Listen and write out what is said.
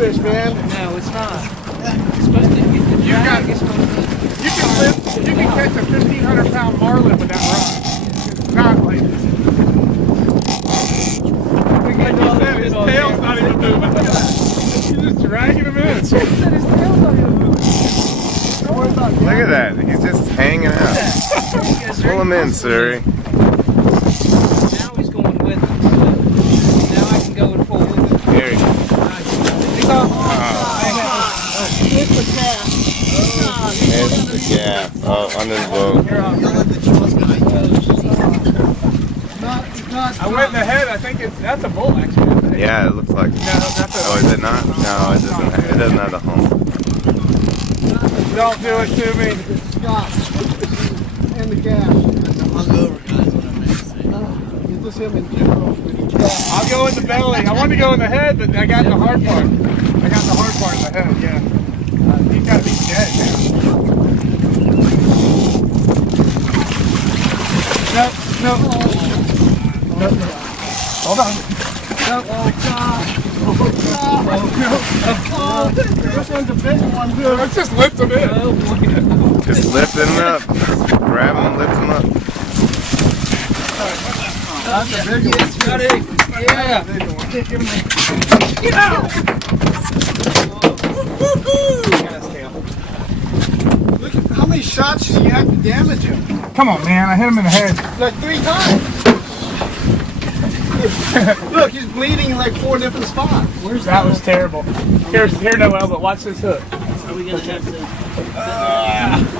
fish, man. No, it's not. It's supposed to get the drag. You can catch a 1,500-pound marlin with that rod. It's not like you said, his tail's not even moving. Look at that. He's just dragging him in. His tail's not even moving. Look at that. He's just hanging out. Pull him in, Suri. Now he's going with him. Now I can go and pull him. Here he is. He's on. It's the cat. There's the gap. Oh, under the boat. I went in the head. I think that's a bull, actually. Yeah, it looks like. No, that's a... Oh, is it not? No, it doesn't. It doesn't have the hump. Don't do it to me. Stop. And the gas. I'm hungover, guys, what I'm saying. It's just him in general. I'll go in the belly. I wanted to go in the head, but I got the hard part. I got the hard part in the head, yeah. He's got to be dead now. No. Hold on. No. Oh, God. Oh, this one's a big one, dude. Let's just lift him in. Just lift him up. Grab him and lift him up. That's a big one. Got it. Yeah. Get out! Look at how many shots do you have to damage him? Come on, man. I hit him in the head. Like 3 times. Look, he's bleeding in like 4 different spots. That was terrible. Here, Noel, but watch this hook. Are we going to have to...